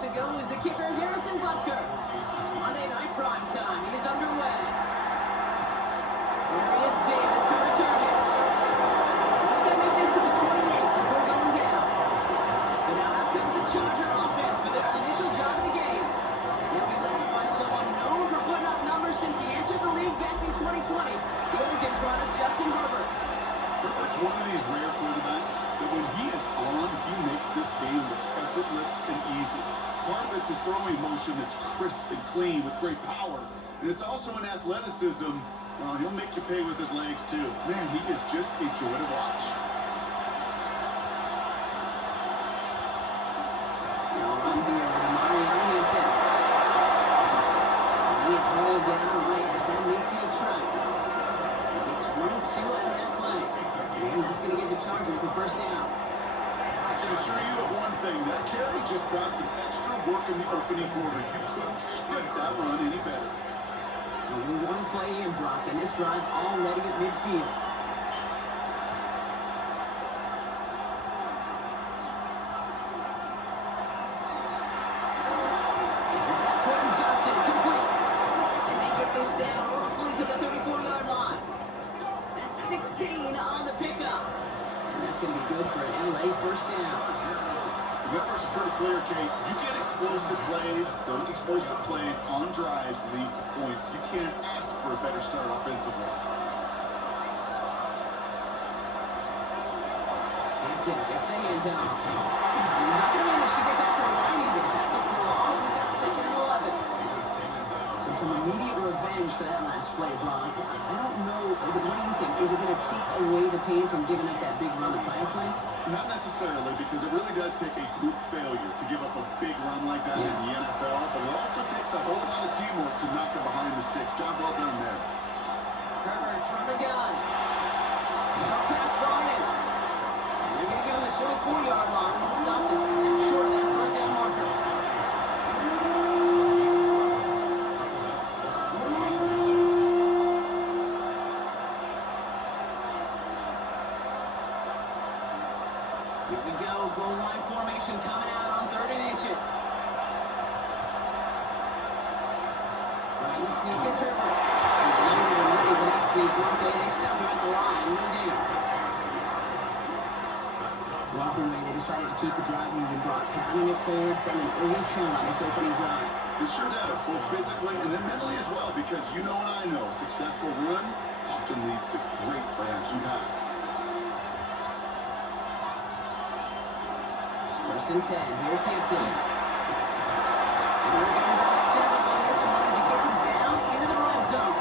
to go is the kicker, Harrison Butker. Monday night prime time is underway. Darius Davis to return it. He's going to make this to the 28 before going down. But now out comes the Charger offense for their initial drive of the game. They'll be led by someone known for putting up numbers since he entered the league back in 2020. The Oregon product, Justin Herbert. Herbert's one of these rare quarterbacks that when he is on, he makes this game look effortless and easy. Part of it's his throwing motion that's crisp and clean with great power. And it's also an athleticism. Well, he'll make you pay with his legs, too. Man, he is just a joy to watch. Now run here with Amari Arlington. He is hauled down right at that midfield stripe. They get 22 out of that play. And that's going to give the Chargers a first down. I can assure you of one thing. That carry just brought some extra work in the opening quarter. You couldn't script that run any better. Only one play in, Brock, and this drive already at midfield. He's got Quentin Johnson complete. And they get this down roughly to the 34-yard line. That's 16 on the pickup. And that's going to be good for an LA first down. The numbers are pretty clear, Kate. You get explosive plays. Those explosive plays on drives lead to points. You can't ask for a better start offensively. Hampton gets the handoff. He's not going to manage to get back to the line even. Tackled for loss. We've got 2nd and 11. So some immediate revenge for that last play, Brock. I don't know, but what do you think? Is it going to take away the pain from giving up that big run to play? Not necessarily, because it really does take a group failure to give up a big run like that in the NFL, but it also takes a whole lot of teamwork to knock it behind the sticks. Job well done there. Herbert from the gun. Short pass brought in. And they're going to give him the 24-yard line. Stop the snap short of that first down marker. Here we go, goal line formation coming out on 3rd and inches. Trying to sneak it, Herbert. Loaded and ready for that sneak. One play, they stop him at the line. No gain. Walking away, they decided to keep the drive moving, Brock, pounding it forward, sending an early turn on this opening drive. It sure does, both physically and then mentally as well, because you know and I know, successful run often leads to great play-action pass. 1st and 10. Here's Hampton. And they're getting about 7 on this one as he gets him down into the red zone.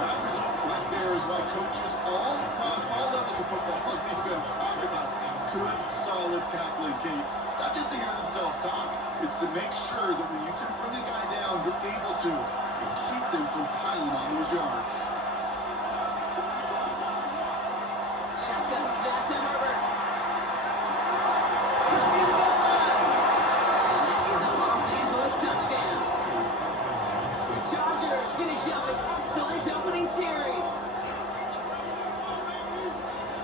That result right there is why coaches all across all levels of football on defense talk about good, solid tackling, Kate. It's not just to hear themselves talk. It's to make sure that when you can bring a guy down, you're able to and keep them from piling on those yards. Shotgun snap to Herbert. Near the goal line. And that is a Los Angeles touchdown. The Chargers finish up an excellent opening series.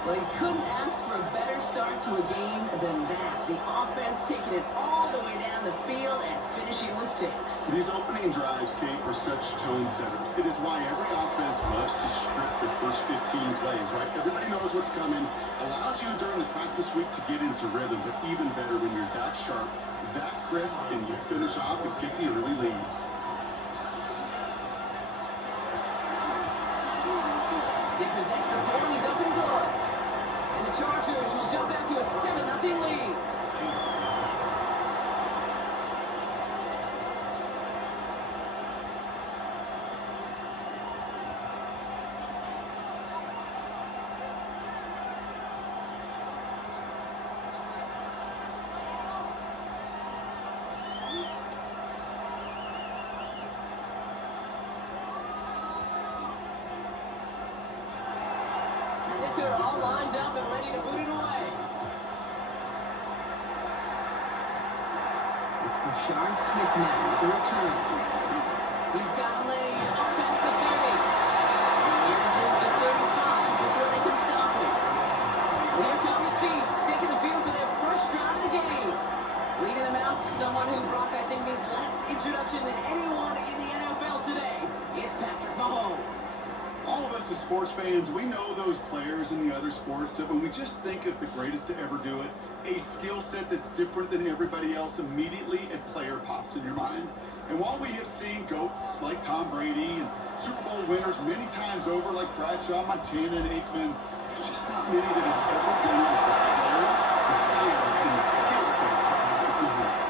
Well, you couldn't ask for a better start to a game than that. The offense taking it all the way down the field and finishing with 6. These opening drives, Kate, are such tone setters. It is why every offense loves to script their first 15 plays, right? Everybody knows what's coming. Allows you during the practice week to get into rhythm, but even better when you're that sharp, that crisp, and you finish off and get the early lead. Dickers extra point, he's up and good. And the Chargers will jump back to a 7-0 lead. Dicker all lined up and ready to boot it away. It's Rashard Smith now with the return. He's got a lane up past the 30. And he averages the 35 before they can stop him. Here come the Chiefs, taking the field for their first drive of the game. Leading them out, someone who, Brock, I think needs less introduction than anyone in the NFL today. It's Patrick Mahomes. All of us as sports fans, we know those players in the other sports that when we just think of the greatest to ever do it, a skill set that's different than everybody else, immediately a player pops in your mind. And while we have seen GOATs like Tom Brady and Super Bowl winners many times over like Bradshaw, Montana, and Aikman, there's just not many that have ever done it with the flair, the style, and the skill set of Patrick Mahomes.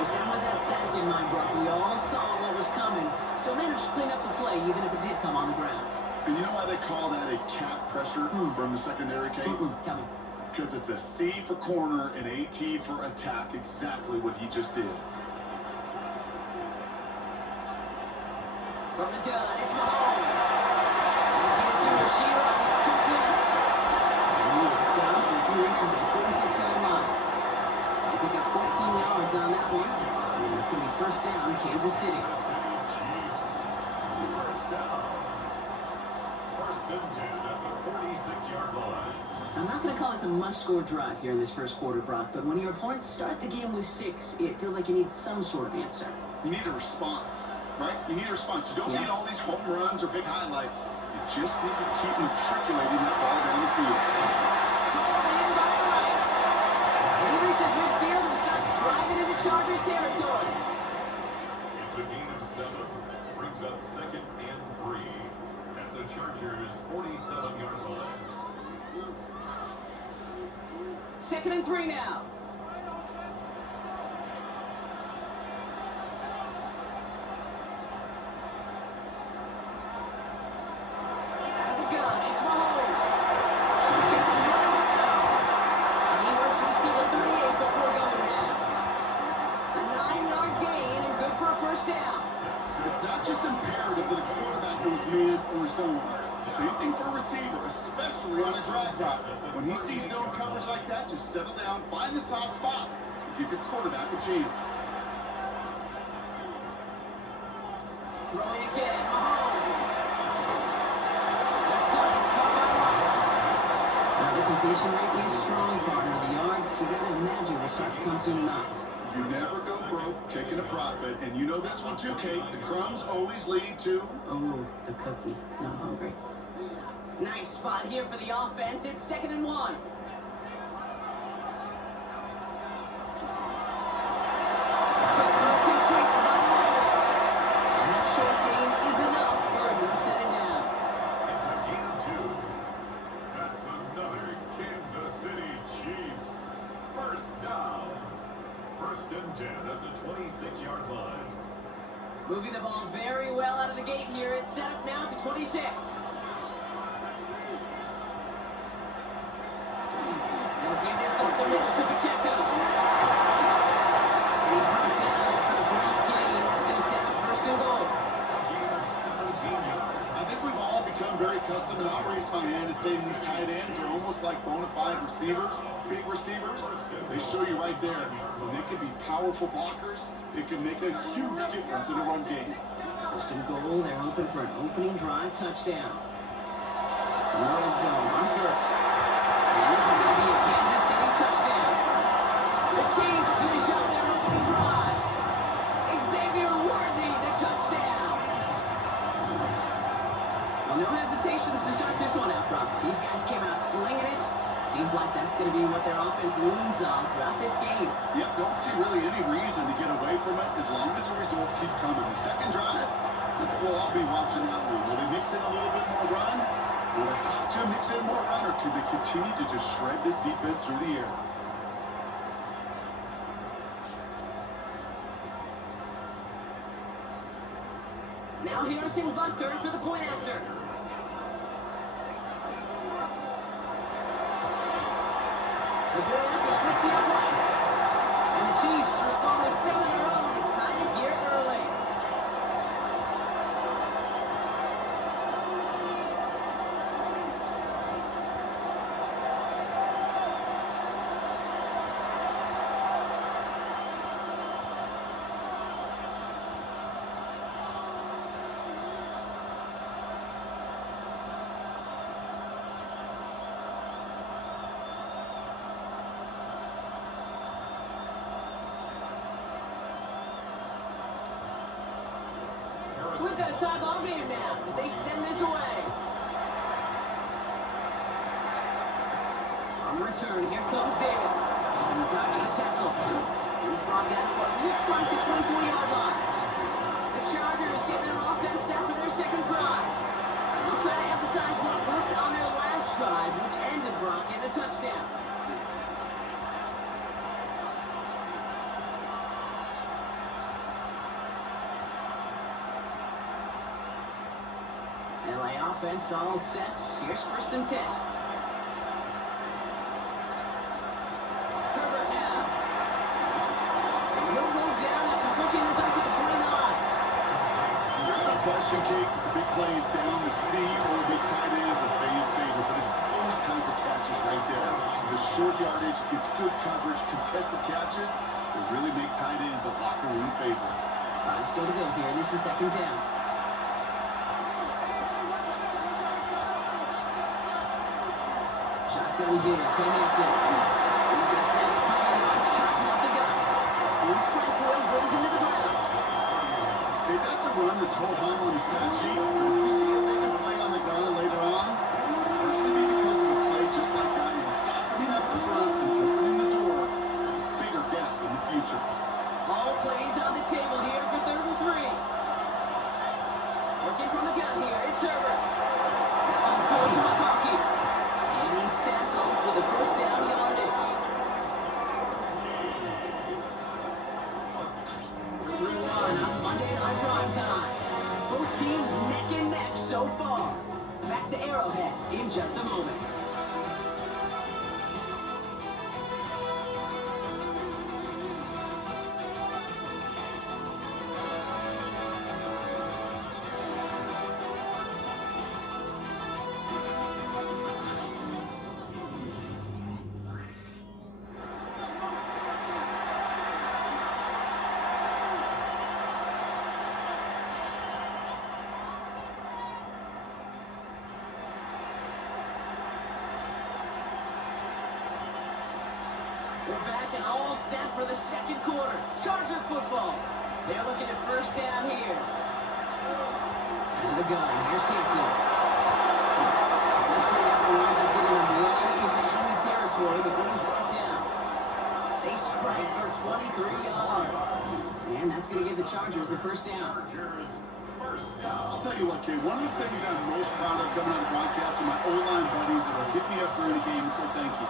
We said with that sack in mind, Brock, we all saw what was coming, so managed to clean up the play even if it did come on the ground. And you know why they call that a cap pressure from the secondary, Kate? Tell me. Because it's a C for corner and a T for attack, exactly what he just did. From the gun, it's Mahomes. He'll get it to Rashida. He's complete. And he is stopped as he reaches that 46-yard line. They pick up 14 yards on that one. And it's going to be first down, Kansas City. First down. First and 10 at the 46-yard line. I'm not going to call this a must-score drive here in this first quarter, Brock, but when your opponents start the game with 6, it feels like you need some sort of answer. You need a response, right? You need a response. You don't need all these home runs or big highlights. You just need to keep matriculating that ball down the field. Called in by Rice. He reaches midfield and starts driving into Chargers territory. It's a gain of 7. Brings up second and 3 at the Chargers' 47-yard line. Second and 3 now. Out of the gun, it's Mahomes. He'll get this one around. And he works to steal a 38 before going down. A 9-yard gain and good for a first down. It's not just imperative that a quarterback knows man or zone. Same thing for a receiver, especially on a drag route. When he sees zone coverage like that, just settle down, find the soft spot, and give your quarterback a chance. Throwing again, Mahomes. Left side, it's caught by Rice. Now the completion rate is strong, partner. The yards, you gotta imagine, will start to come soon enough. You never go broke taking a profit, and you know this one too, Kate. The crumbs always lead to... Oh, the cookie. No, I'm hungry. Nice spot here for the offense. It's second and 1. Completed by Mahomes. And that short gain is enough for a new set it down. It's a gain of 2. That's another Kansas City Chiefs. First down. First and 10 at the 26-yard line. Moving the ball very well out of the gate here. It's set up now at the 26. They'll give this up the middle to Pacheco. And he's brought down for a great gain. That's going to set up first and goal. A gain of 17 yards. I think we've all become very accustomed, and I'll raise my hand and say these tight ends are almost like bona fide receivers, big receivers. They show you right there, when they can be powerful blockers, it can make a huge difference in a run game. First and goal, they're hoping for an opening drive touchdown. In the red zone on first. And this is going to be a Kansas City touchdown. The Chiefs finish up their opening drive. Xavier Worthy, the touchdown. Well, no hesitations to start this one out, Brock. These guys came out slinging it. Seems like that's going to be what their offense leans on throughout this game. Yep, don't see really any reason to get away from it as long as the results keep coming. The second drive, I think we'll all be watching that one. Will they mix in a little bit more run? Will they have to mix in more run, or could they continue to just shred this defense through the air? Now Harrison Butker for the point after. The point after splits the uprights. And the Chiefs respond with 7 in a row and tie it here early. we've got a tie ball game now as they send this away. On the return, here comes Davis. And he dodges the tackle. He's brought down to what looks like the 24-yard line. The Chargers get their offense set for their second drive. They'll try to emphasize what worked on their last drive, which ended Brock in a touchdown. LA offense all set. Here's 1st and 10. Herbert now. And he'll go down after pushing this up to the 29. There's no question, Kate. The big plays down the sea or big tight ends a fan favorite, but it's those type of catches right there. The short yardage gets good coverage, contested catches. They really make tight ends a locker room favorite. 5 still to go here. This is 2nd down. Shotgun here to Hampton. He's going to snap a couple of yards, charging up the gut. Jim Tranquil brings him to the ground. Okay, that's a run that's hold home on the stat sheet. But if you see a big play on the gun later on, it's going to be because of a play just like that one, softening up the front and opening the door for a bigger gap in the future. All plays on the table here for 3rd and 3. Working from the gun here, it's Herbert. That one's going to McConkey. And he's tackled with a 1st down yardage. 3-1 on Monday Night Prime Time. Both teams neck and neck so far. Back to Arrowhead in just a moment. We're back and all set for the second quarter. Charger football. They're looking at 1st down here. Out of the gun. Here's Hampton. This great effort winds up getting him way into enemy territory before he's brought down. They strike for 23 yards. And that's going to give the Chargers a 1st down. I'll tell you what, Kate, one of the things I'm most proud of coming out of the broadcast are my O-line buddies that will hit me up during the game and say thank you.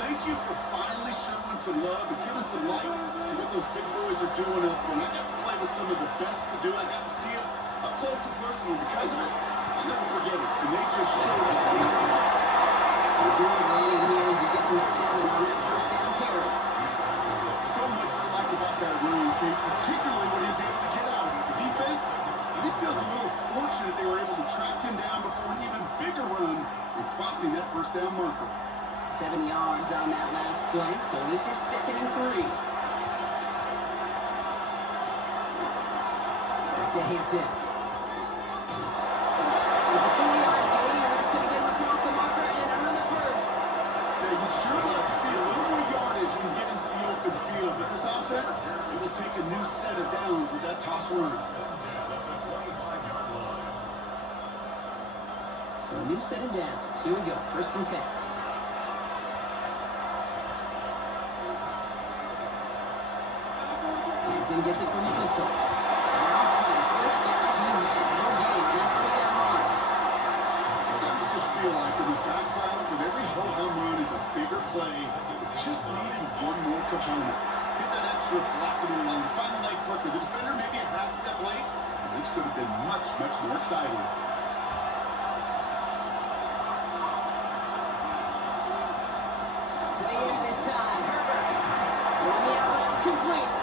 Thank you for finally showing some love and giving some light to what those big boys are doing up front. I got to play with some of the best to do it. I got to see it up close and personal. Because of it, I'll never forget it. And they just showed up. So good landing here as he gets him 7 on that 1st down carry. So much to like about that run, Kate, particularly when he's able to get out of it. The defense, he feels a little fortunate they were able to track him down before an even bigger run and crossing that 1st down marker. 7 yards on that last play, so this is 2nd and 3. Back to Hampton. It's a 4-yard gain, and that's going to get him across the marker and under the 1st. Yeah, you'd sure like to see a little more yardage when you get into the open field, but this offense, it will take a new set of downs with that toss run. So a new set of downs. Here we go, 1st and 10. Hampton gets it from the pistol. Now for the 1st down, he made no gain on that 1st down run. Sometimes you just feel like in the background of every ho-hum run is a bigger play. It just needed one more component. Hit that extra block in the line, find the leg quicker. The defender maybe a half step late, and this could have been much, much more exciting. To the air this time, Herbert. Going the out route complete.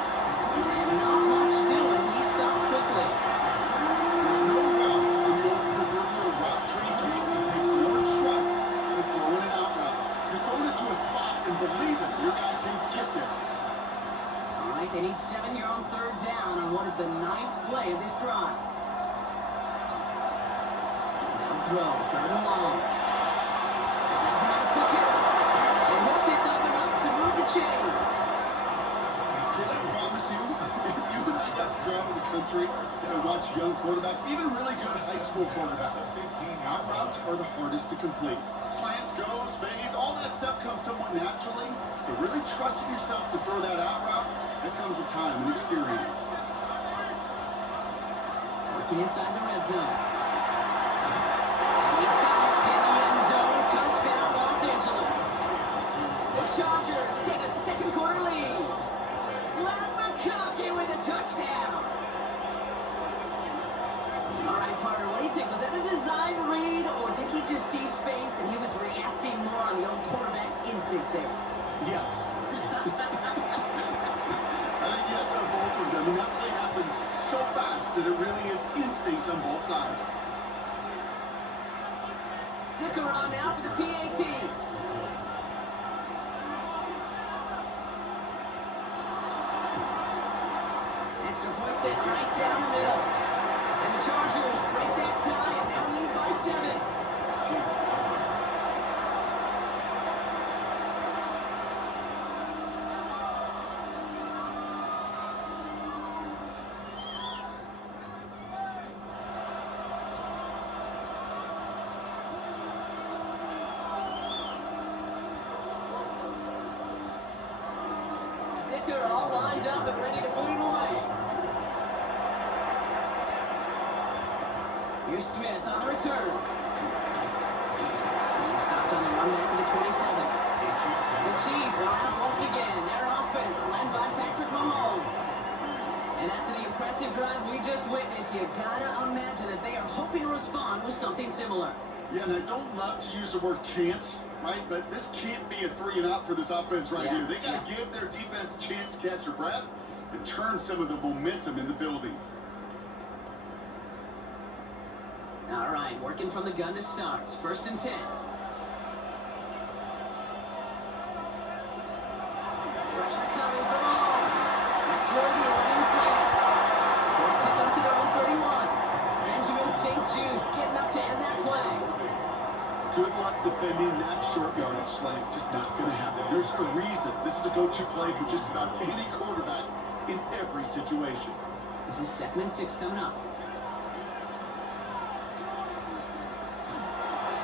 And not much doing. He stopped quickly. There's no routes in the old proverbial route tree game. It takes more trust than throwing an out route. You're throwing it to a spot and believe it, your guy can get there. All right, they need 7 here on 3rd down on what is the 9th play of this drive. Now throw, 3rd and long. That's another quick hitter. And he'll pick up enough to move the chains. Can I promise you, if you and I got to travel the country country, and watch young quarterbacks, even really good high school quarterbacks. Out routes are the hardest to complete. Slants, goes, fades, all that stuff comes somewhat naturally, but really trusting yourself to throw that out route, that comes with time and experience. Working inside the red zone. He's got it in the end zone. Touchdown, Los Angeles. The Chargers take a second quarter lead. Glad McConkey with a touchdown. All right, partner, what do you think? Was that a design read, or did he just see space and he was reacting more on the old quarterback instinct there? Yes. I think yes on both of them. And that play happens so fast that it really is instincts on both sides. Dick around now for the PAT. Extra point set right down the middle. And the Chargers break that tie and now lead by 7. Dicker all lined up and ready to boot it away. Here's Smith on the return. He's stopped on the run back of the 27. The Chiefs are out once again. Their offense led by Patrick Mahomes. And after the impressive drive we just witnessed, you gotta imagine that they are hoping to respond with something similar. Yeah, and I don't love to use the word can't, right? But this can't be a 3 and out for this offense right here. They got to give their defense a chance to catch their breath and turn some of the momentum in the building. All right, working from the gun to start. 1st and 10. Pressure coming from Mahomes. That's where the running slant. Short pick up to their own 31. Benjamin St. Just getting up to end that play. Good luck defending that short yardage slant. Just not going to happen. There's a reason. This is a go-to play for just about any quarterback in every situation. This is 2nd and 6 coming up.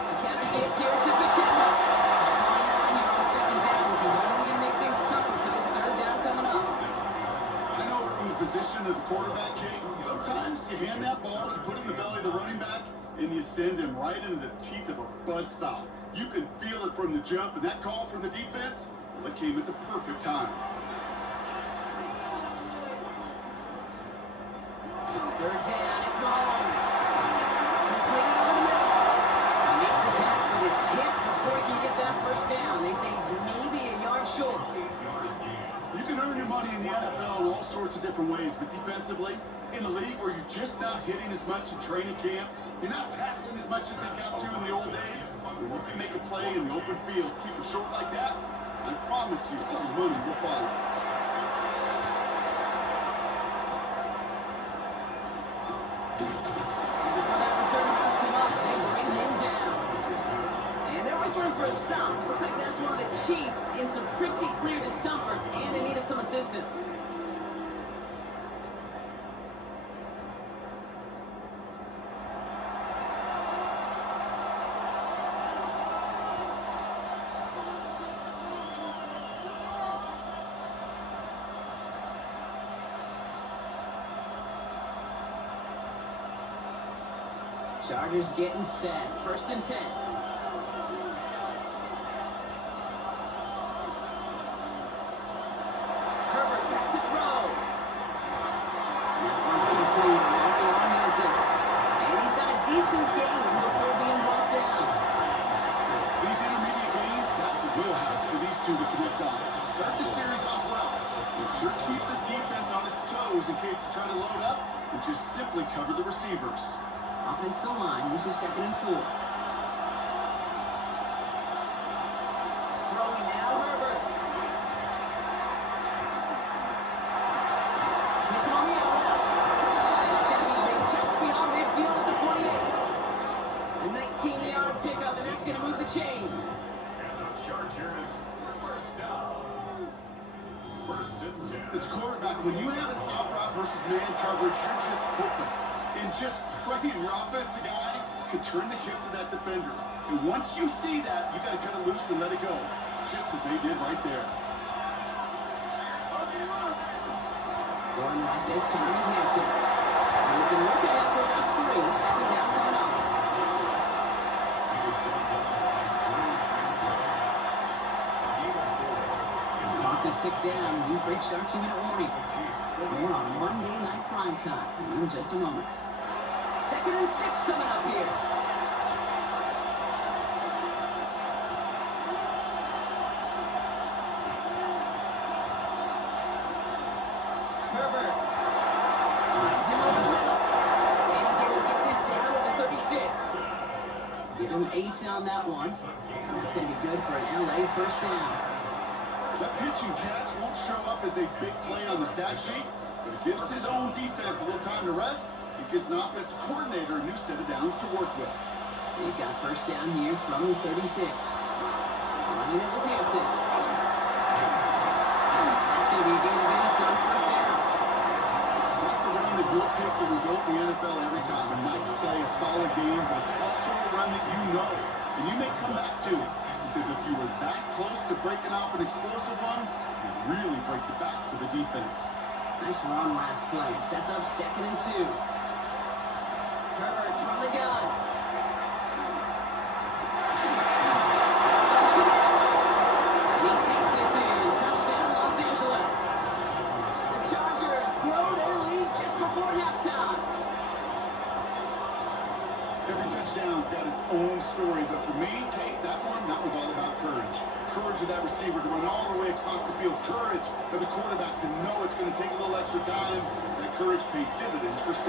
The counter give here to Pacheco. On the line here on 2nd down, which is only going to make things tougher for this 3rd down coming up. I know from the position of the quarterback, Kate, sometimes you hand that ball, you put it in the belly of the running back, and you send him right into the teeth of a buzzsaw. You can feel it from the jump, and that call from the defense, well, it came at the perfect time. 3rd down, it's Mahomes. Completed over the middle. He makes the catch, but it's hit before he can get that 1st down. They say he's maybe a yard short. You can earn your money in the NFL in all sorts of different ways, but defensively, in a league where you're just not hitting as much in training camp, you're not tackling as much as they got to in the old days, where you can make a play in the open field, keep it short like that, I promise you some money will follow. Before that return amounts to much, they bring him down. And they're whistling for a stop. It looks like that's one of the Chiefs in some pretty clear discomfort and in need of some assistance. Chargers getting set. 1st and 10. Herbert back to throw. That one's complete. Martin Arlington. And he's got a decent gain before being brought down. These intermediate gains, that's the wheelhouse for these two to connect on. Start the series off well. It sure keeps the defense on its toes in case they're trying to load up and just simply cover the receivers. Offensive line uses 2nd and 4. Throwing now, Herbert. Hits him on the out. And the tag is made just beyond midfield at the 48. A 19-yard pickup, and that's going to move the chains. And the Chargers, 1st down. 1st and 10. As a quarterback, when you have an out route versus man man coverage, you're just hoping and just praying your offensive guy could turn the hips of that defender. And once you see that, you got to cut it loose and let it go, just as they did right there. Going right this time in Hampton. He's going to look ahead for about 3. Second down coming up. Clock is ticked down. We've reached our 2-minute warning. More on Monday Night Primetime in just a moment. 2nd and 6 coming up here. Herbert finds him over the middle, and he's able to get this down to the 36. Give him 8 on that one, and that's going to be good for an LA first down. That pitch and catch won't show up as a big play on the stat sheet, but it gives his own defense a little time to rest. It gives an offensive coordinator a new set of downs to work with. They've got first down here from the 36. Running it with Hampton. That's going to be a gain of 8 on first down. That's a run that will take the result in the NFL every time. A nice play, a solid game, but it's also a run that you know, and you may come back to it. Because if you were that close to breaking off an explosive run, you really break the backs of the defense. Nice run last play. Sets up 2nd and 2. Herbert from the gun. And he takes this in. Touchdown, Los Angeles. The Chargers blow their lead just before halftime. Every touchdown's got its own story, but for me, Kate, that was all about courage. Courage of that receiver to run all the way across the field. Courage of the quarterback to know it's going to take a little extra time. That courage paid dividends for 6.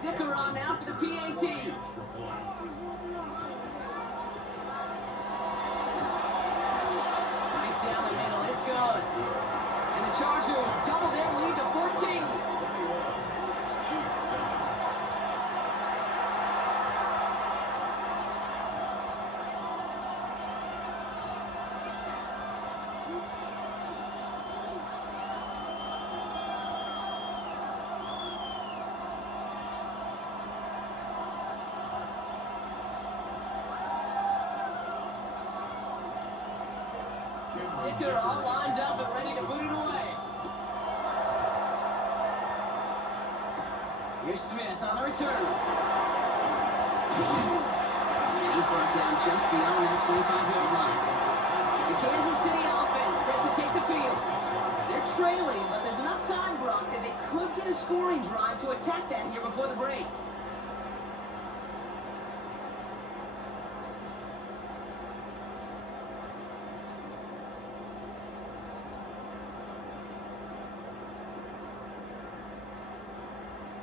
Dicker on now for the PAT. Down the middle, it's good. And the Chargers double their lead to 14. Dicker all lined up and ready to boot it away. Here's Smith on the return. And he's brought down just beyond that 25-yard line. The Kansas City offense set to take the field. They're trailing, but there's enough time, Brock, that they could get a scoring drive to attack that here before the break.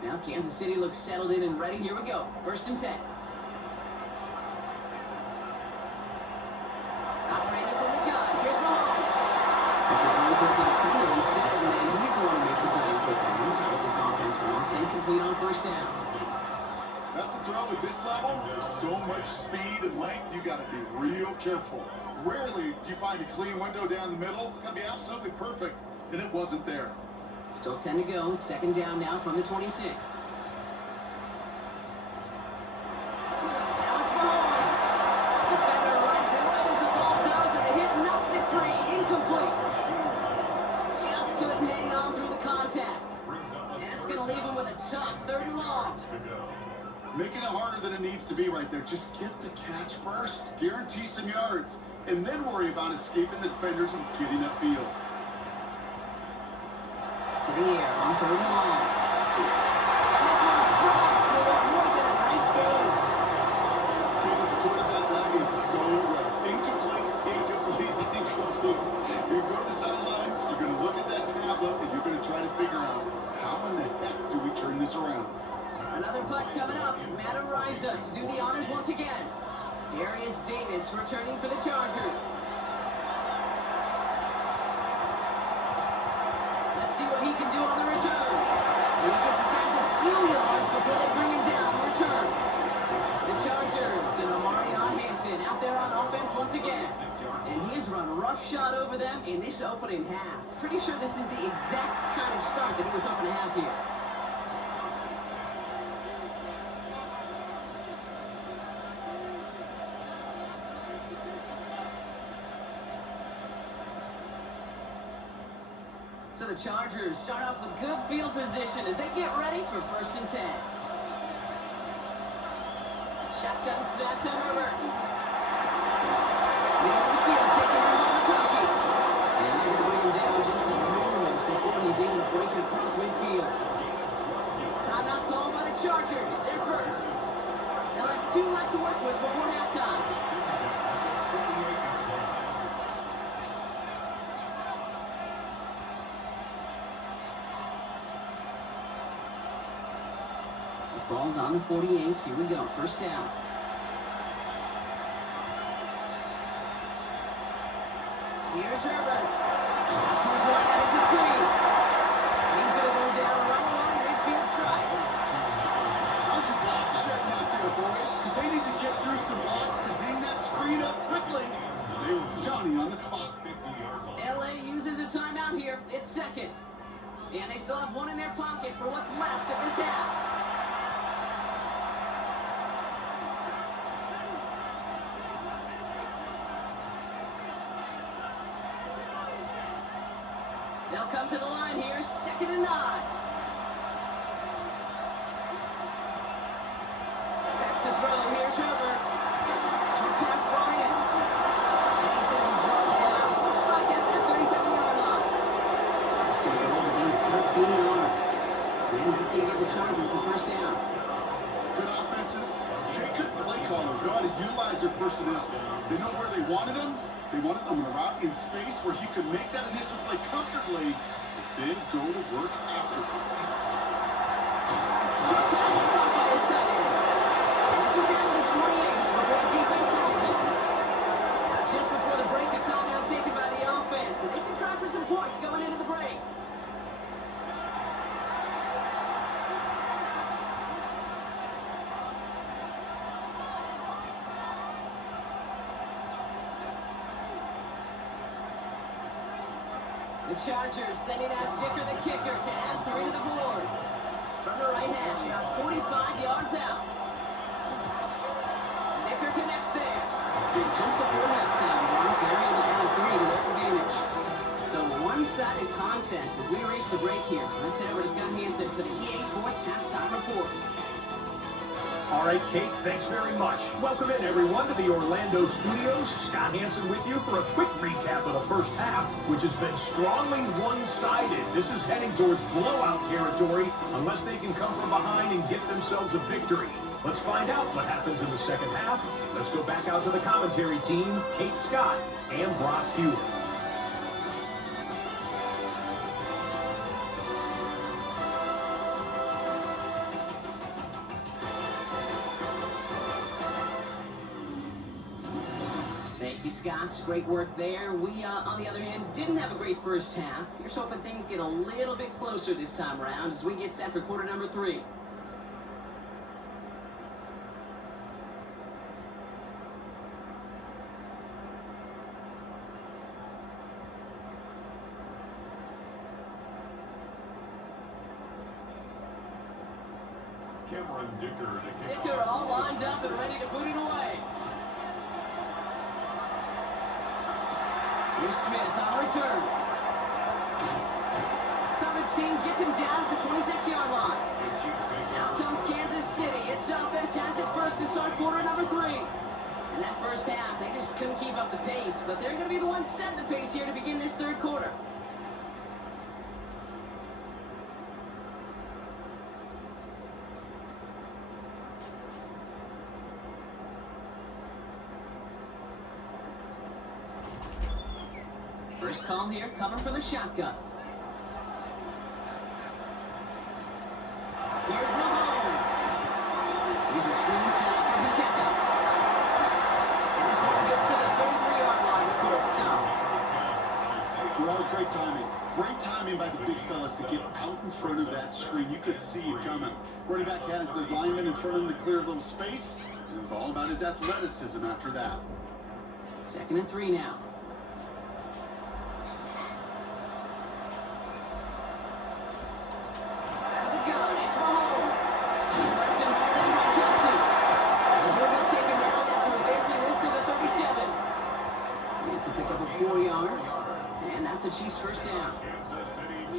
Now Kansas City looks settled in and ready. Here we go. 1st and 10. Operating from the gun. Here's Mahomes. This is thrown towards the defender instead, and he's the one who makes a play in football. That's what this offense wants. Incomplete on 1st down. That's a throw at this level. There's so much speed and length, you got to be real careful. Rarely do you find a clean window down the middle. Got to be absolutely perfect, and it wasn't there. Still 10 to go. 2nd down now from the 26. Now it's Mahomes. Defender right as the ball does, and the hit knocks it free. Incomplete. Just couldn't hang on through the contact. And that's going to leave him with a tough 3rd and long. Making it harder than it needs to be right there. Just get the catch first. Guarantee some yards. And then worry about escaping the defenders and getting upfield. To the air on 3rd and long. And this one's dropped for what would have been a nice game. This quarterback leg is so rough. Incomplete. You're going to the sidelines, you're going to look at that tablet, and you're going to try to figure out how in the heck do we turn this around. Another putt coming up. Matt Ariza to do the honors once again. Darius Davis returning for the Chargers. Let's see what he can do on the return. And he gets his guys a few yards before they bring him down. The return. The Chargers and Omarion Hampton out there on offense once again. And he has run roughshod over them in this opening half. Pretty sure this is the exact kind of start that he was hoping to have here. So the Chargers start off with good field position as they get ready for 1st and 10. Shotgun snap to Herbert. Middle of the field, taking him on the cookie. And they're going to bring him down just a moment before he's able to break it across midfield. Timeout called by the Chargers. They're first. They'll have 2 left to work with before halftime. Ball's on the 48. Here we go. 1st down. Here's Herbert. Out to his right, and it's a screen. And he's going to go down right along midfield strike. How's your block setting out there, boys? Because they need to get through some blocks to hang that screen up quickly. They were Johnny on the spot. LA uses a timeout here. It's 2nd. And they still have 1 in their pocket for what's left of this half. They'll come to the line here, 2nd and 9. Back to throw, here's Herbert. Short pass brought in. And he's going to be drawn down. Looks like at that 37-yard line. That's going to go again at 13 yards. And that's going to give the Chargers the 1st down. Good offenses. They good play callers. Know how to utilize their personnel. They know where they wanted them. They wanted him to route in space where he could make that initial play comfortably, then go to work after. This is down to the 28 before the defense holds it. Now, just before the break, a timeout taken by the offense, and they can try for some points going into the break. The Chargers sending out Dicker the kicker to add 3 to the board. From the right hash, about 45 yards out. Dicker connects there. And just before halftime, they're able to add 3 to their advantage. So one-sided contest as we reach the break here. Let's head over to Scott Hansen for the EA Sports Halftime Report. All right, Kate, thanks very much. Welcome in, everyone, to the Orlando studios. Scott Hansen with you for a quick recap of the 1st half, which has been strongly one-sided. This is heading towards blowout territory unless they can come from behind and get themselves a victory. Let's find out what happens in the 2nd half. Let's go back out to the commentary team, Kate Scott and Brock Hewitt. Scott, great work there. We, on the other hand, didn't have a great 1st half. Here's hoping things get a little bit closer this time around as we get set for quarter number 3. Cameron Dicker to kick Dicker off. all lined up and ready to boot it away. Here's Smith on return. Coverage team gets him down at the 26-yard line. Now comes Kansas City. It's offense has it first to start quarter number 3. In that 1st half, they just couldn't keep up the pace, but they're going to be the ones setting the pace here to begin this 3rd quarter. First call here, coming from the shotgun. Here's Mahomes. Here's a screen set for Pacheco. And this one gets to the 33-yard line before it's stopped. Well, that was great timing. Great timing by by the big fellas to get out in front of that screen. You could see it coming. Running back has the lineman in front of him to clear a little space. It was all about his athleticism after that. 2nd and 3 now. Out of the gun, it's Mahomes. Left and hauled in by Kelsey. And he'll get taken down after advancing this to the 37. It's a pickup of 4 yards. And that's a Chiefs first down.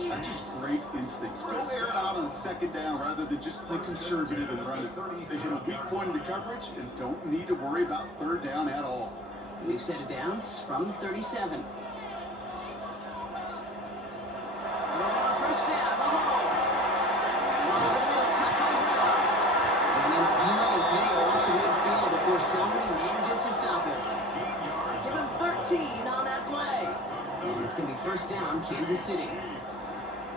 That's just great instincts. Go air it out on 2nd down rather than just play conservative and run it. They hit a weak point in the coverage and don't need to worry about 3rd down at all. New set of downs from the 37. First down, Mahomes. And in a blank, they are off to midfield before somebody manages to stop it. Give him 13 on that play. And it's going to be first down, Kansas City.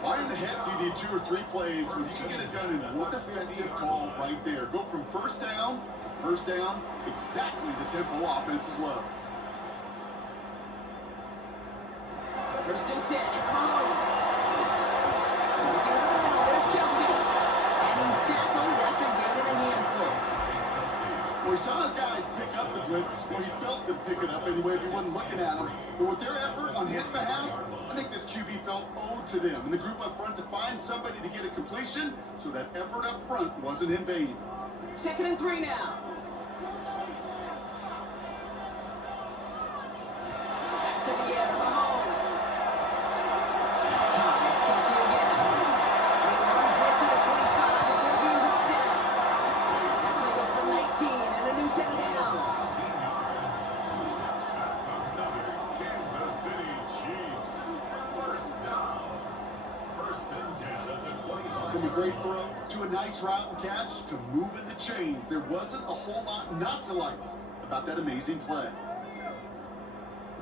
Why in the heck do you need 2 or 3 plays when you can get it done in one effective call right there? Go from first down to first down, exactly the tempo offenses love. First and 10, it's Mahomes. Looking over the middle, there's Kelsey. And he's tackled after gaining a handful. Well, he saw his guys pick up the blitz. Well, he felt them pick it up anyway if he wasn't looking at him. But with their effort on his behalf, I think this QB felt owed to them and the group up front to find somebody to get a completion so that effort up front wasn't in vain. 2nd and 3 now. Back to the air, Mahomes. That's caught. It's Kelsey again. He runs this to the 25 before being brought down. That play was for 19 and a new set of downs. That's another Kansas City Chiefs. First down. 1st and 10 at the 25. From a great throw to a nice route and catch to moving the chains, there wasn't a whole lot not to like about that amazing play.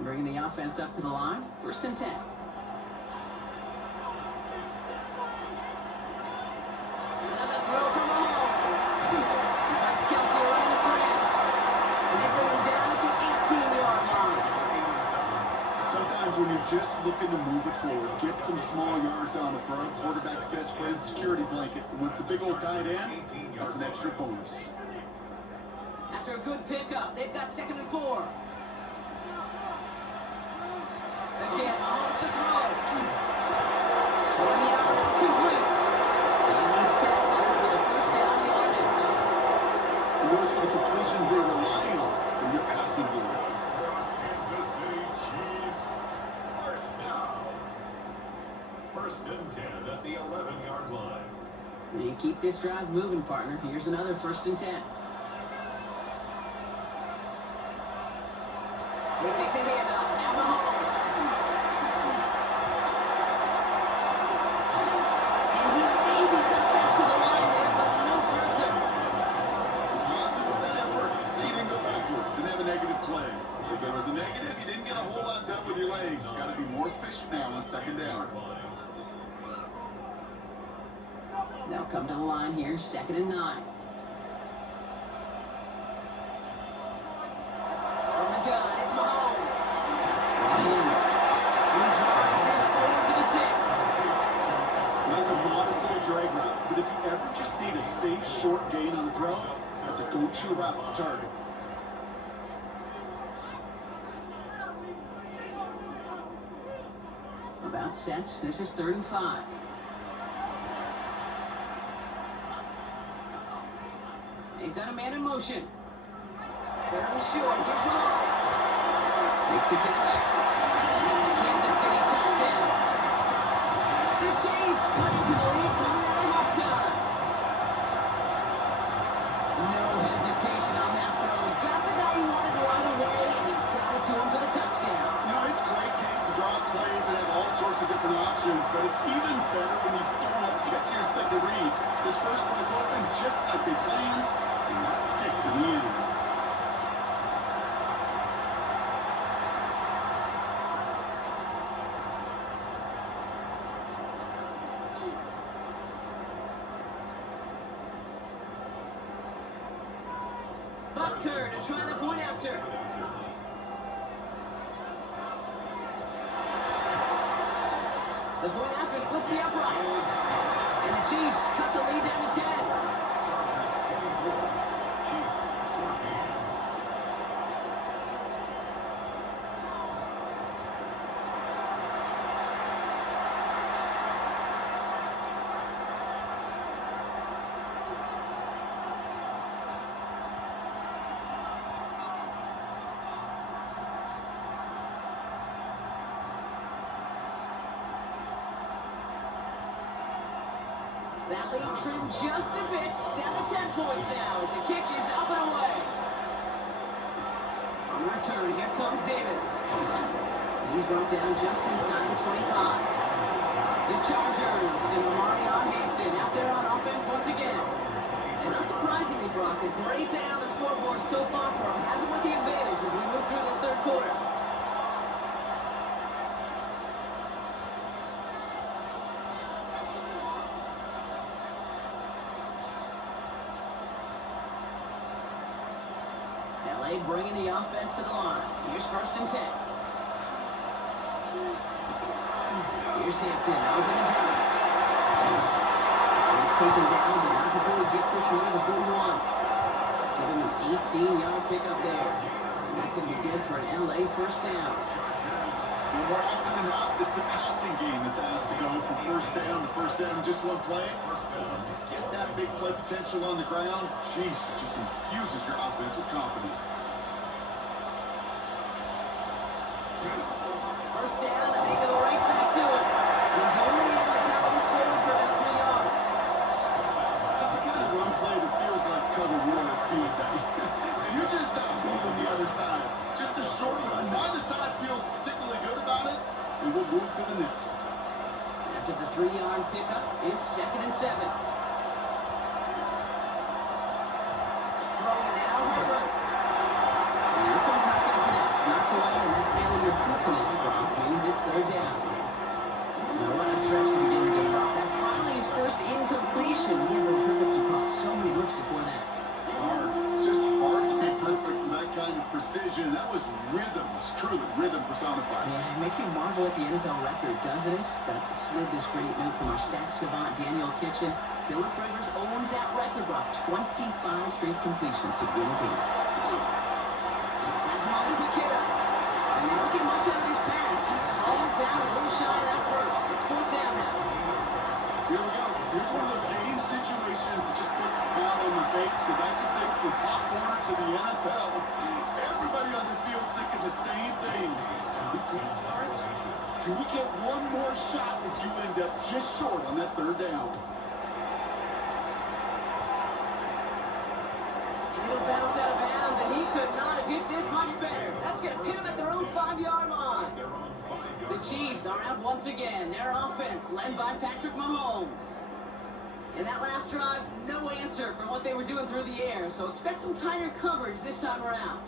Bringing the offense up to the line. 1st and 10. Another throw from Mahomes. He finds Kelsey running the slant. And they bring him down at the 18-yard line. Sometimes when you're just looking to move it forward, get some small yards on the throw, quarterback's best friend, security blanket. And when it's a big old tight end, that's an extra bonus. After a good pickup, they've got 2nd and 4. Again, Mahomes to throw. Throwing the out route complete. And he's tackled for the first down yardage. And those are the completions they rely on when you're passing game. Kansas City Chiefs. First down. 1st and 10 at the 11-yard line. And keep this drive moving, partner. Here's another 1st and 10. They take the handoff. Now Mahomes. And he maybe got back to the line there, but no further. Positive of that effort, he didn't go backwards, didn't have a negative play. If there was a negative, you didn't get a whole lot done with your legs. Got to be more efficient now on 2nd down. They'll come to the line here, 2nd and 9. From the gun, it's Mahomes. And he drives this forward to the 6. So that's a modest little drag route, but if you ever just need a safe, short gain on the throw, that's a go-to route to target. About set. This is 3rd and 5. They've got a man in motion. 3rd and short. Here's Mahomes. Makes the catch. And that's a Kansas City touchdown. The Chiefs cut into the lead coming out of halftime. No hesitation on that throw. He got the guy he wanted right away, and he got it to him for the touchdown. You know, it's great, Kate, to draw plays and have all sorts of different options, but it's even better when you don't have to get to your second read. This first one opened just like they planned, and that's 6 in the end. Butker to try the point after. The point after splits the uprights. And the Chiefs cut the lead down to 10. Chargers 24, Chiefs 14. That lead trimmed just a bit, down to 10 points now as the kick is up and away. On the return, here comes Davis. And he's brought down just inside the 25. The Chargers and Omarion Hampton out there on offense once again. And unsurprisingly, Brock, a great day on the scoreboard so far for him. Has him with the advantage as we move through this third quarter. LA bringing the offense to the line. Here's 1st and 10. Here's Hampton, open and dry. He's taken down, but not before he gets this one to the 41. Give him an 18-yard pickup there. And that's going to be good for an LA first down. Well, more often than not, it's the passing game that's asked to go from first down in just one play. Get that big play potential on the ground. Jeez, it just infuses your offensive confidence. First down, and they go right back to it. He's only able to cover this forward for about 3 yards. That's the kind of run play that feels like tug of war at field day. And you're just not moving the other side. Just a short run. Neither side feels particularly good about it, and we'll move to the next. After the 3-yard pickup, it's 2nd and 7. Throwing now, Herbert. And this one's not going to connect. Knocked away, and that failure to connect, Brock, means it's 3rd down. Now, what a stretch to begin the game, Brock. That finally his first incompletion. He had been perfect across so many looks before that. Hard. It's just hard to be perfect with that kind of precision. That was rhythm. It's truly rhythm personified. Yeah, it makes you marvel at the NFL record, doesn't it? Got slid this great note from our stats savant, Daniel Kitchen. Philip Rivers owns that record, Brock. 25 straight completions to win a game. That's all with McKinnon. And they don't get much out of this pass. He's hauled down a little shy of that first. It's 4th down now. Here we go. Here's one of those game situations that just puts a smile on my face because I can think from Pop Warner to the NFL. Everybody on the field thinking the same thing. Can we go for it? Can we get one more shot as you end up just short on that 3rd down? It'll bounce out of bounds, and he could not have hit this much better. That's going to pin them at their own 5-yard line. The Chiefs are out once again. Their offense led by Patrick Mahomes. In that last drive, no answer for what they were doing through the air, so expect some tighter coverage this time around.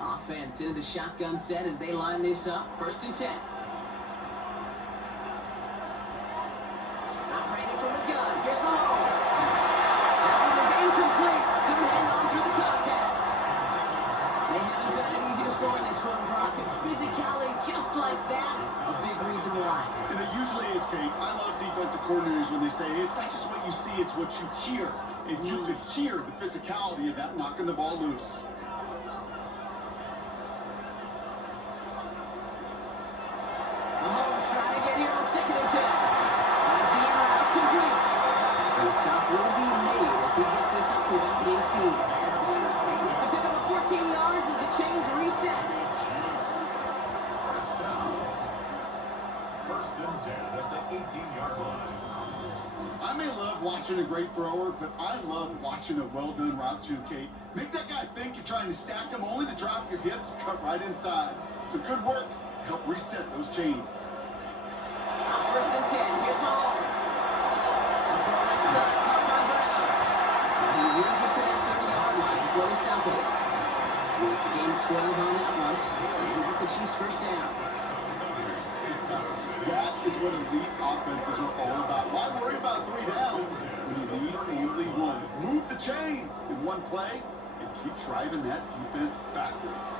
Offense into the shotgun set as they line this up. 1st and 10. Operating from the gun. Here's Mahomes. That one is incomplete. Couldn't hang on through the contact. They haven't found it easy to score in this one, Brock. And physicality just like that, a big reason why. And it usually is, Kate. I love defensive coordinators when they say it's not just what you see, it's what you hear. And you could hear the physicality of that knocking the ball loose. Mahomes trying to get here on 2nd and 10. Finds the in route complete. And the stop will be made as he gets this up to about the 18. It's a pickup of 14 yards as the chains reset. First down. 1st and 10 at the 18-yard line. I may love watching a great thrower, but I love watching a well-done route too, Kate. Make that guy think you're trying to stack him only to drop your hips, cut right inside. So good work to help reset those chains. 1st and 10. Here's Mahomes. Throw left side, caught by Brown. And he will get to that 30-yard line before they stop it. It's a gain of 12 on that one. And that's a Chiefs first down. That is what elite offenses are all about. Why worry about 3 downs when you need only one? Move the chains in one play and keep driving that defense backwards.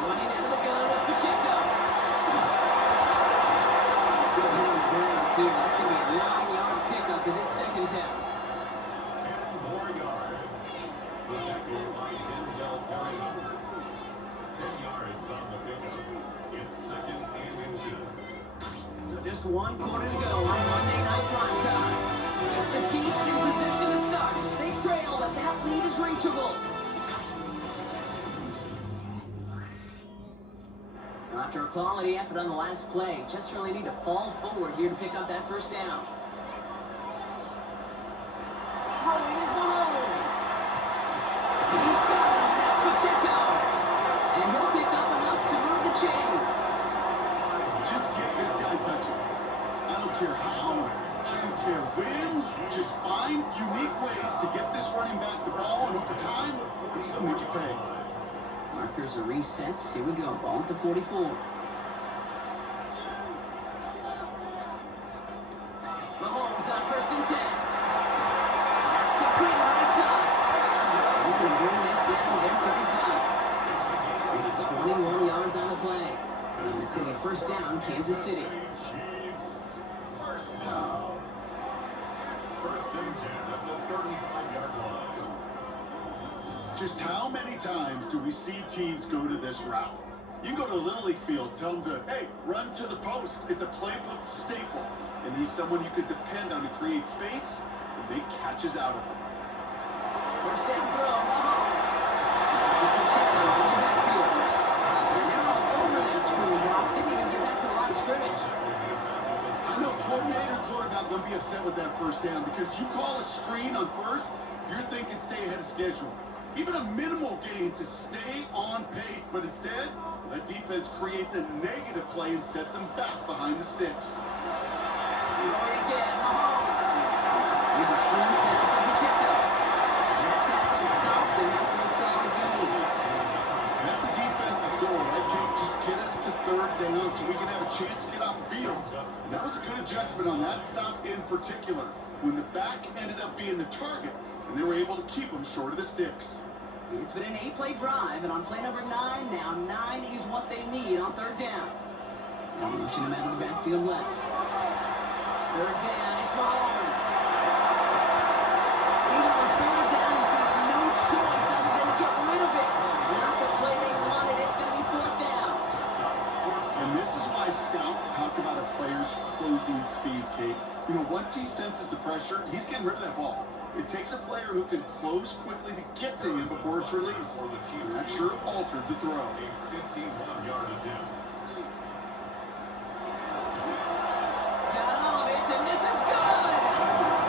Running out of the gun with Pacheco. Good hit on the ground, too. That's going to be a 9-yard pickup as it's second down. 10 more yards. The tackle by Denzel Perry. 10 yards on the pickup. It's second and inches. So just 1 quarter to go on Monday Night Prime Time. It's the Chiefs in position to start. They trail, but that lead is reachable. After a quality effort on the last play, just really need to fall forward here to pick up that first down. Throwing is Mahomes. He's got him. That's Pacheco. And he'll pick up enough to move the chains. Just get this guy touches. I don't care how, I don't care when. Just find unique ways to get this running back the ball, and over time, he's going to make you pay. Markers are reset. Here we go. Ball at the 44. Mahomes on 1st and 10. That's complete right side. He's going to bring this down to their 35. They got 21 yards on the play. And it's going to be first down, Kansas City. Chiefs. First down. First and 10 at the 35-yard line. Just how many times do we see teams go to this route? You go to a Little League field, tell them to, hey, run to the post. It's a playbook staple. And he's someone you could depend on to create space and make catches out of him. First down throw, Mahomes. He's Pacheco in the backfield. And they're all over that screen block. Didn't even get back to the line of scrimmage. I know coordinator and quarterback going to be upset with that first down because you call a screen on first, you're thinking stay ahead of schedule. Even a minimal gain to stay on pace, but instead, that defense creates a negative play and sets them back behind the sticks. Going again, Mahomes. Here's a screen set for Pacheco. And that tackle stops him after a solid gain. That's a defense's goal, right, Kate? Just get us to 3rd down so we can have a chance to get off the field. And that was a good adjustment on that stop in particular, when the back ended up being the target, and they were able to keep him short of the sticks. It's been an 8-play drive, and on play number 9, now 9 is what they need on 3rd down. Now motion him out of the backfield left. 3rd down, it's Mahomes. Even on 3rd down, he sees no choice other than to get rid of it. Not the play they wanted, it's going to be 4th down. And this is why scouts talk about a player's closing speed, Kate. You know, once he senses the pressure, he's getting rid of that ball. It takes a player who can close quickly to get to him before it's released. And that sure altered the throw. A 51-yard attempt. Got all of it, and this is good.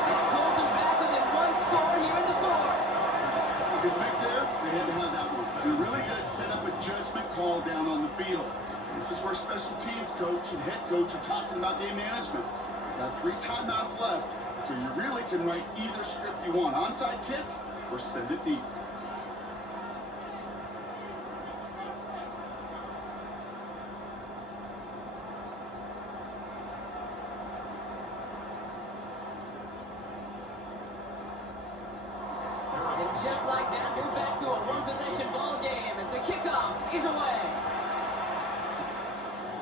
And it pulls him back within 1 score here in the 4th. Is Mick there? They had to have that one. You're really going to set up a judgment call down on the field. This is where special teams coach and head coach are talking about game management. Got 3 timeouts left, so you really can write either script you want. Onside kick or send it deep. And just like that, we're back to a 1-possession ball game as the kickoff is away.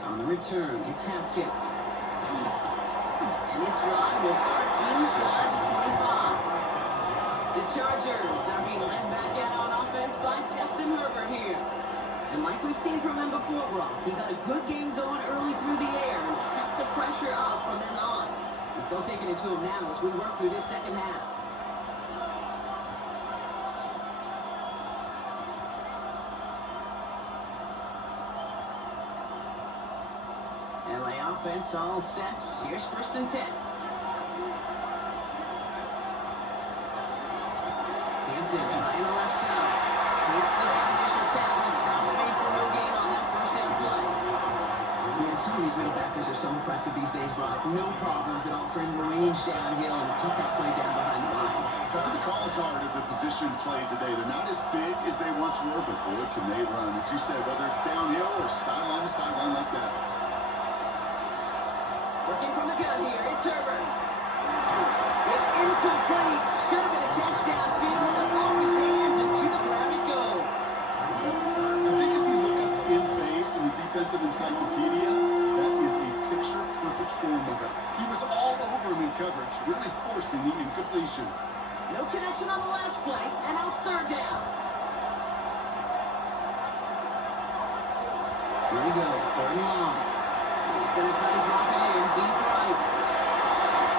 On the return, it's Haskins. And this drive will start inside the 25. The Chargers are being led back out on offense by Justin Herbert here. And like we've seen from him before, Brock, he got a good game going early through the air and kept the pressure up from then on. He's still taking it to him now as we work through this second half. LA offense all set. Here's 1st and 10. Hampton trying the left side. Can't slip that initial tackle. Stops made for no gain on that first down play. Man, some of these middle backers are so impressive these days, Brock. No problems at all for him to range downhill and cut that play down behind the line. Kind of the calling card of the position played today. They're not as big as they once were, but boy, can they run. As you said, whether it's downhill or sideline to sideline like that. Working from the gun here, it's Herbert. It's incomplete. Should have been a catch downfield, but off his hands and to the ground it goes. I think if you look up in phase in the defensive encyclopedia, that is a picture-perfect form of it. He was all over him in coverage, really forcing the incompletion. No connection on the last play, and out third down. Here he goes, third and long. He's going to try to drop it in deep right.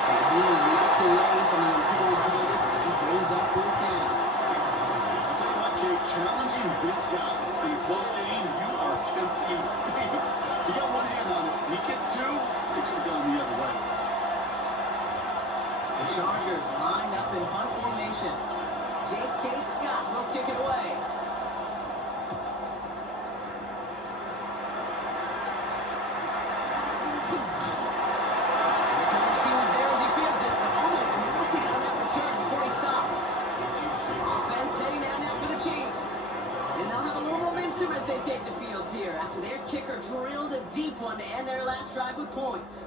So the knee knocked away from the intended targets and brings up fourth down. I'll tell you what, Kate, challenging this guy in a close game, you are tempting fate. He got one hand on it. He gets two, it could have gone the other way. The Chargers lined up in punt formation. J.K. Scott will kick it away. The coach, he was there as he fields it, almost knocking on that return before he stopped. Offense heading down now for the Chiefs. And they'll have a little momentum as they take the field here after their kicker drilled a deep one to end their last drive with points.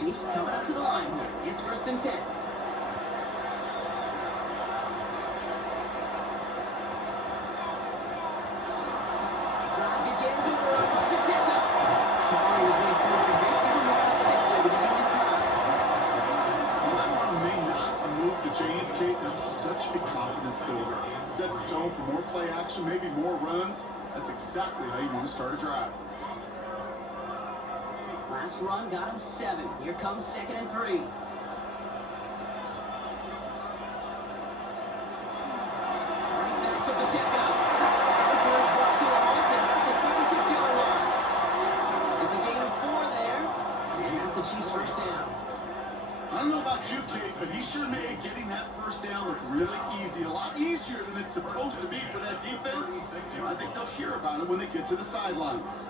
Chiefs coming up to the line here. It's 1st and 10. Drive begins with a run by Pacheco. Carr was made forward a bit, giving him about 6 there to begin this drive. Well, that one may not have moved the chains, Kate. That's such a confidence builder. Sets the tone for more play action, maybe more runs. That's exactly how you want to start a drive. Last run got him 7. Here comes 2nd and 3. Right back to Pacheco. This one is brought to a halt at about the 36-yard line. It's a gain of 4 there, and that's a Chiefs first down. I don't know about you, Kate, but he sure made getting that first down look really easy. A lot easier than it's supposed to be for that defense. I think they'll hear about it when they get to the sidelines.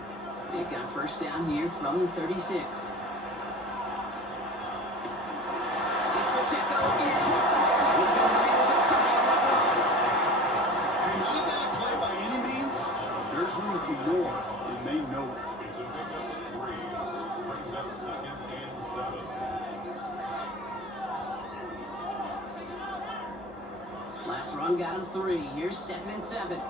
They've got first down here from the 36. It's Pacheco again. He's in the range of cover on that run. Hey, not a bad play by any means. There's room for more, and they know it. It's a pickup of 3. Brings up 2nd and 7. Last run got him 3. Here's 2nd and 7.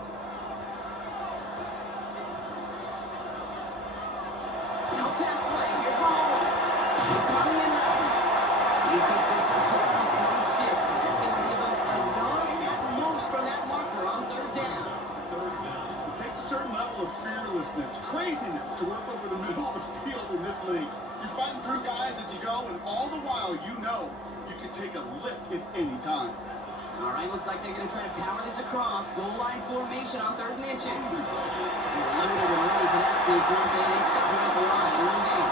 Now pass play. Here's Mahomes. It's on the end route. He takes this up to around 46. And that's going to give him a yard at most from that marker on third down. It takes a certain level of fearlessness, craziness to work over the middle of the field in this league. You're fighting through guys as you go, and all the while you know you can take a lick at any time. All right, looks like they're going to try to power this across. Goal line formation on 3rd and inches. They're loaded and ready for that sequence. They stop him at the line. One game.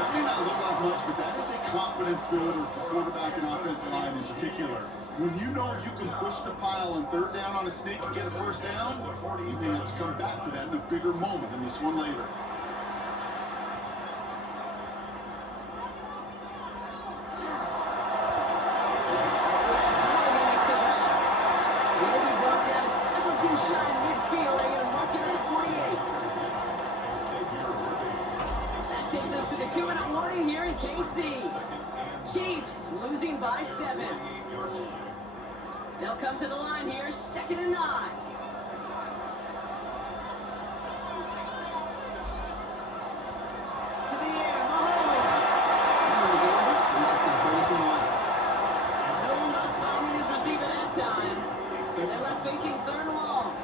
That may not look like much, but that is a confidence builder for quarterback and offensive line in particular. When you know you can push the pile on 3rd down on a sneak and get a first down, you may have to come back to that in a bigger moment than this one later. Chiefs losing by 7. They'll come to the line here, 2nd and 9. To the air, Mahomes. So he's just going to throw this one away. No luck finding his receiver that time. So they're left facing 3rd and long.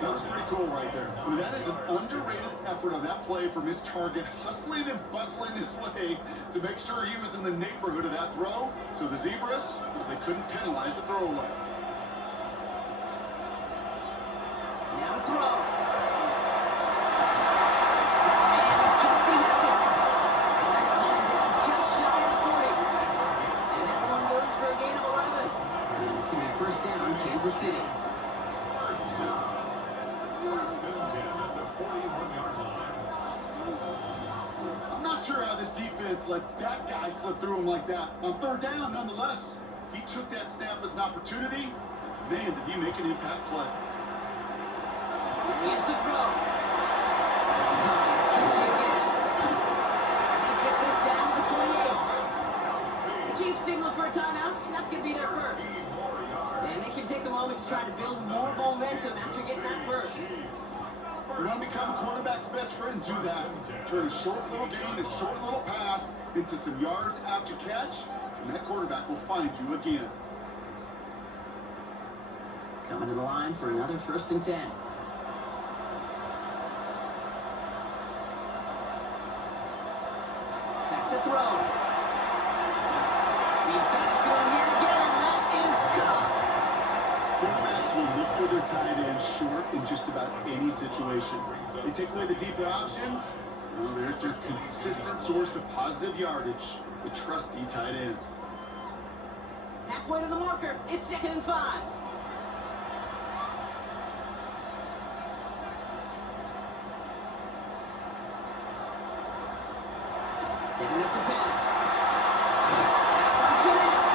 That was pretty cool right there. I mean, that is an underrated effort on that play from his target, hustling and bustling his way to make sure he was in the neighborhood of that throw. So the Zebras, well, they couldn't penalize the throwaway. Now to throw. That man, Kelsey has it. And they're calling down just shy of the 40. Kansas City. First down. First and 10 at the 41-yard line. I'm not sure how this defense let that guy slip through him like that. On third down, nonetheless, he took that snap as an opportunity. Man, did he make an impact play. He has to throw. That's high. It's Kelsey again. They kick this down to the 28. The Chiefs signal for a timeout. That's going to be their first. And they can take a moment to try to build more momentum after getting that first. You want to become a quarterback's best friend, do that. Turn a short little gain, a short little pass into some yards after catch, and that quarterback will find you again. Coming to the line for another 1st and 10. Back to throw. He's got it to him yet again, and that is caught. Quarterbacks will look for their tight end short in just about any situation. They take away the deeper options. Well, there's their consistent source of positive yardage, the trusty tight end. Halfway to the marker. It's 2nd and 5. Setting up to pass. That one connects.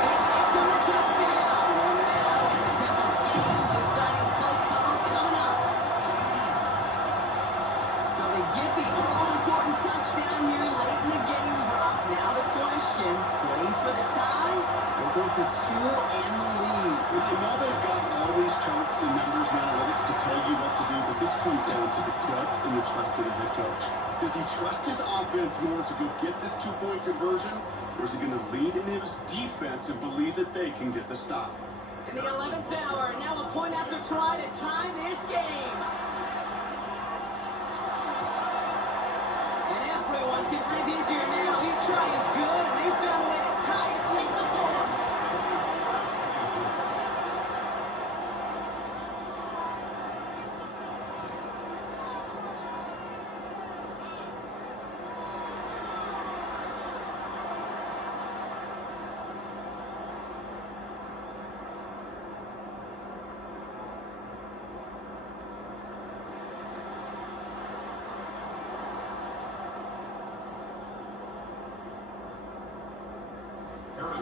It gets him the touchdown. And now a potential game-deciding play call coming up. So they get the all-important touchdown here late in the game, Brock. Now the question, play for the tie or go for 2 and the lead? Well, I know they've got all these charts and numbers and analytics to tell you what to do, but this comes down to the gut and the trust of the head coach. Does he trust his offense more to go get this 2-point conversion, or is he going to lean into his defense and believe that they can get the stop? In the 11th hour, now a point after try to tie this game. And everyone can breathe easier now. His try is good, and they found a way to tie it late in the fourth.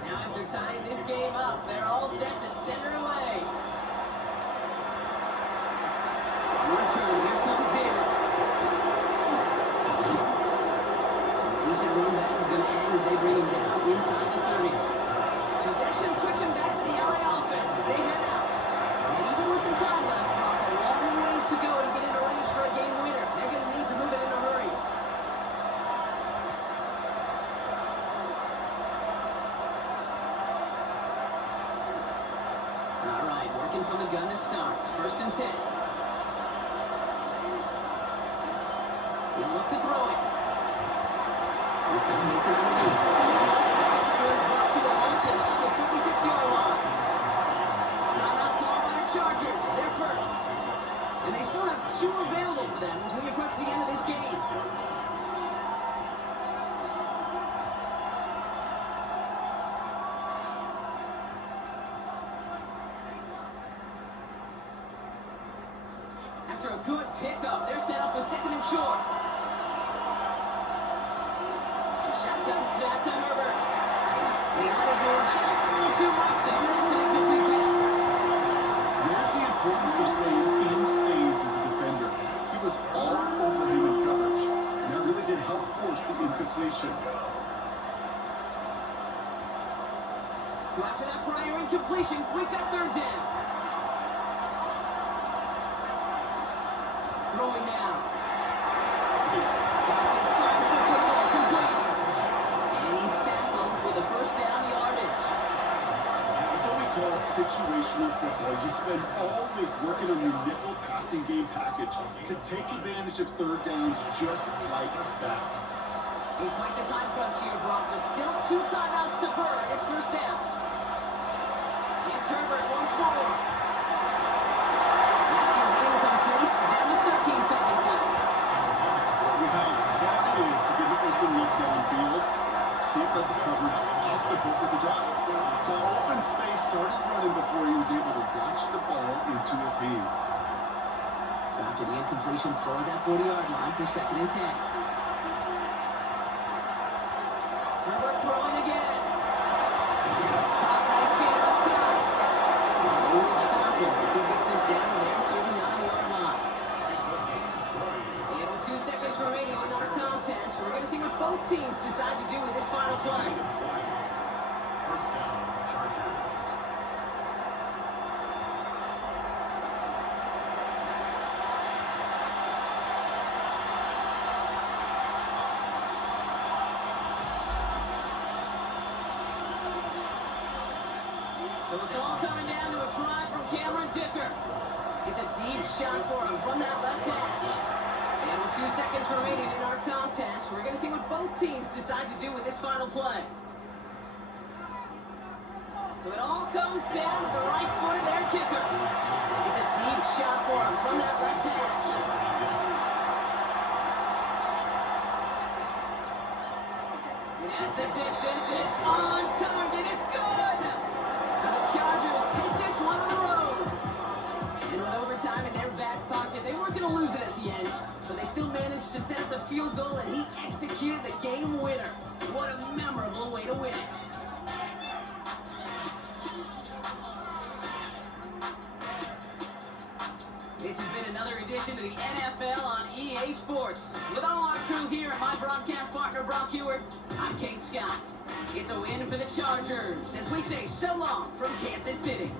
Now after tying this game up, they're all set to center away. On return, here comes Davis. A decent run back is going to end as they bring him down inside the 30. Possession switching back to the LA offense as they head out. And even with some time left, a long ways to go to get into range for a game winner. They're going to need to move it in a hurry. All right, working from the gun to start. 1st and 10. He'll look to throw it. He's got Hampton underneath. This one's brought to a halt at the 36-yard line. Timeout call by the Chargers. They're first. And they still have 2 available for them as we approach the end of this game. After a good pickup, they're set up with 2nd and short. Shotgun snap to Herbert. He let his man just a little too much there, and that's an incomplete pass. There's the importance of staying in phase as a defender. He was all over him in coverage, and that really did help force the incompletion. So after that prior incompletion, we've got 3rd down. Throwing now. Johnson finds the football complete. And he's tackled with a 1st down yardage. That's what we call situational football. You spend all week working on your nickel passing game package to take advantage of 3rd downs just like that. Ain't quite the time crunch here, Brock, but still 2 timeouts to burn. It's 1st down. It's Herbert once more. That is incomplete. Down to 13 seconds left. We have hard it is to get an open look downfield. Can't let the coverage off the hook with the drop. So open space started running before he was able to watch the ball into his hands. So after the incompletion, still at that 40-yard line for 2nd and 10. Herbert throwing again. Caught nice gain offside. Well, they will stop him as he gets this down to their 39-yard line. And with 2 seconds remaining in our contest, we're going to see what both teams decide to do with this final play. First down, Chargers. So it's all coming down to a try from Cameron Dicker. It's a deep shot for him from that left hash. And with 2 seconds remaining in our contest, we're going to see what both teams decide to do with this final play. So it all comes down to the right foot of their kicker. It's a deep shot for him from that left hash. It has the distance, and it's on target. It's good! So the Chargers take this one on the road. And with overtime in their back pocket, they weren't going to lose it at the end, but they still managed to set up the field goal, and he executed the game winner. What a memorable way to win it. This has been another edition of the NFL on EA Sports. With all our crew here and my broadcast partner, Brock Hewitt, I'm Kate Scott. It's a win for the Chargers as we say so long from Kansas City.